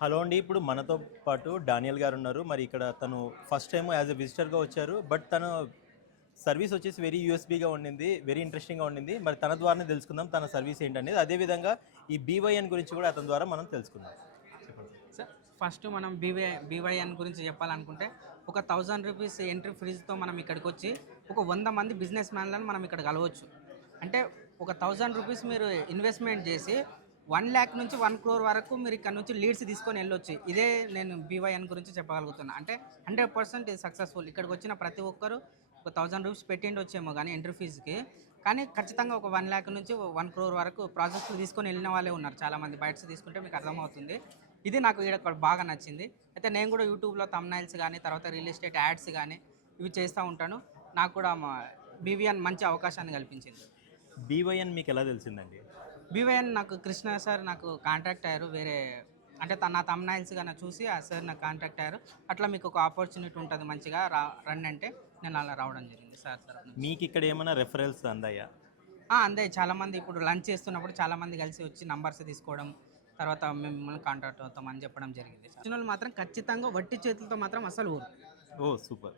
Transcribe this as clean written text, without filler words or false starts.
Hello అండి. ఇప్పుడు మనతో పాటు డానియల్ గారు ఉన్నారు. మరి ఇక్కడ తను ఫస్ట్ టైమ్ యాజ్ ఎ విజిటర్‌గా వచ్చారు. బట్ తన సర్వీస్ వచ్చేసి వెరీ యూఎస్‌బీగా ఉండింది. వెరీ ఇంట్రెస్టింగ్‌గా ఉండింది. మరి తన ద్వారానే తెలుసుకుందాం తన సర్వీస్ ఏంటనేది. అదే విధంగా ఈ బీవైఎన్ గురించి కూడా అతని ద్వారా మనం తెలుసుకుందాం. చెప్పండి. సార్ ఫస్ట్ మనం బీవైఎన్ గురించి చెప్పాలనుకుంటే ఒక రూ. 1000 ఎంట్రీ ఫీజుతో మనం ఇక్కడికి వచ్చి ఒక 100 మంది బిజినెస్ మ్యాన్లను మనం ఇక్కడ కలవచ్చు. అంటే ఒక రూ. 1000 మీరు ఇన్వెస్ట్మెంట్ చేసి 1,00,000 నుంచి 1,00,00,000 వరకు మీరు ఇక్కడ నుంచి లీడ్స్ తీసుకొని వెళ్ళొచ్చు. ఇదే నేను బీవైఎన్ గురించి చెప్పగలుగుతున్నా. అంటే 100% ఇది సక్సెస్ఫుల్. ఇక్కడికి వచ్చిన ప్రతి ఒక్కరు ఒక రూ. 1000 పెట్టిండొచ్చేమో కానీ ఎంట్రీ ఫీజుకి. కానీ ఖచ్చితంగా ఒక 1,00,000 నుంచి 1,00,00,000 వరకు ప్రాజెక్టులు తీసుకొని వెళ్ళిన వాళ్ళే ఉన్నారు చాలామంది. బయట తీసుకుంటే మీకు అర్థమవుతుంది. ఇది నాకు ఈడ బాగా నచ్చింది. అయితే నేను కూడా యూట్యూబ్‌లో థంబ్‌నెయిల్స్ గానీ, తర్వాత రియల్ ఎస్టేట్ యాడ్స్ గానీ ఇవి చేస్తా ఉంటాను. నాకు కూడా బీవీఎన్ మంచి అవకాశాన్ని కల్పించింది. బీవైఎన్ మీకు ఎలా తెలిసిందండి? బీవీఎన్ నాకు కృష్ణ సార్ నాకు కాంటాక్ట్ అయ్యారు. వేరే అంటే నా థంబ్‌నెయిల్స్ గాని చూసి ఆ సార్ నాకు కాంటాక్ట్ అయ్యారు. అట్లా మీకు ఒక ఆపర్చునిటీ ఉంటది మంచిగా రండి అంటే నేను అలా రావడం జరిగింది సార్ తరపు నుంచి. మీకు ఇక్కడ ఏమైనా రెఫరల్స్ అందాయా? అందాయి. చాలామంది ఇప్పుడు లంచ్ చేస్తున్నప్పుడు చాలామంది కలిసి వచ్చి నంబర్స్ తీసుకోవడం, తర్వాత మిమ్మల్ని కాంటాక్ట్ అవుతామని చెప్పడం జరిగింది. వచ్చినోళ్ళు మాత్రం ఖచ్చితంగా వట్టి చేతులతో మాత్రం అస్సలు ఊరు. ఓహ్! సూపర్.